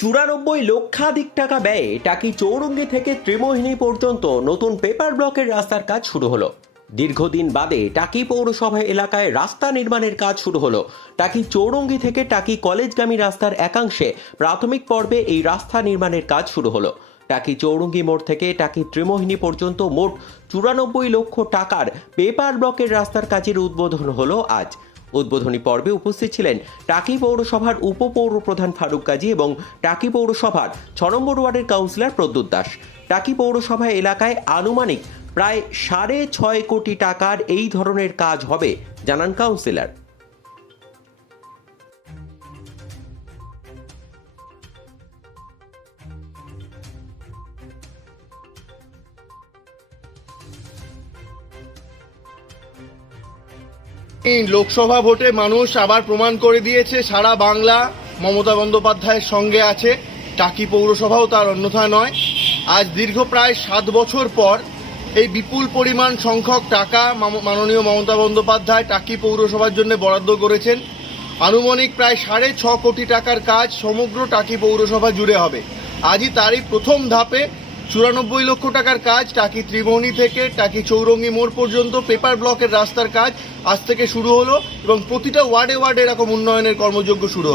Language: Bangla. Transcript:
চুরানব্বই লক্ষাধিক টাকা ব্যয়ে টাকি চৌরঙ্গি থেকে ত্রিমোহিনী পর্যন্ত নতুন পেপার ব্লকের রাস্তার কাজ শুরু হলো। দীর্ঘদিন বাদে টাকি পৌরসভা এলাকায় রাস্তা নির্মাণের কাজ শুরু হলো। টাকি চৌরঙ্গি থেকে টাকি কলেজগামী রাস্তার একাংশে প্রাথমিক পর্বে এই রাস্তা নির্মাণের কাজ শুরু হলো। টাকি চৌরঙ্গি মোড় থেকে টাকি ত্রিমোহিনী পর্যন্ত মোট চুরানব্বই লক্ষ টাকার পেপার ব্লকের রাস্তার কাজের উদ্বোধন হলো আজ। উদ্বোধনী পর্বে উপস্থিত ছিলেন টাকি পৌরসভার উপপৌর প্রধান ফারুক কাজী এবং টাকি পৌরসভার ছ নম্বর ওয়ার্ডের কাউন্সিলর প্রদ্যুৎ দাস। টাকি পৌরসভা এলাকায় আনুমানিক প্রায় সাড়ে ছয় কোটি টাকার এই ধরনের কাজ হবে, জানান কাউন্সিলর। লোকসভা ভোটে মানুষ আবার প্রমাণ করে দিয়েছে, সারা বাংলা মমতা বন্দ্যোপাধ্যায়ের সঙ্গে আছে। টাকি পৌরসভাও তার অন্যথা নয়। আজ দীর্ঘ প্রায় সাত বছর পর এই বিপুল পরিমাণ সংখ্যক টাকা মাননীয় মমতা বন্দ্যোপাধ্যায় টাকি পৌরসভার জন্য বরাদ্দ করেছেন। আনুমানিক প্রায় সাড়ে ছ কোটি টাকার কাজ সমগ্র টাকি পৌরসভা জুড়ে হবে। আজই তারই প্রথম ধাপে চুরানব্বই লক্ষ টাকার কাজ, টাকি ত্রিমোহনী থেকে টাকি চৌরঙ্গি মোড় পর্যন্ত পেপার ব্লকের রাস্তার কাজ আজ থেকে শুরু হলো এবং প্রতিটা ওয়ার্ডে ওয়ার্ডে এরকম উন্নয়নের কর্মযজ্ঞ শুরু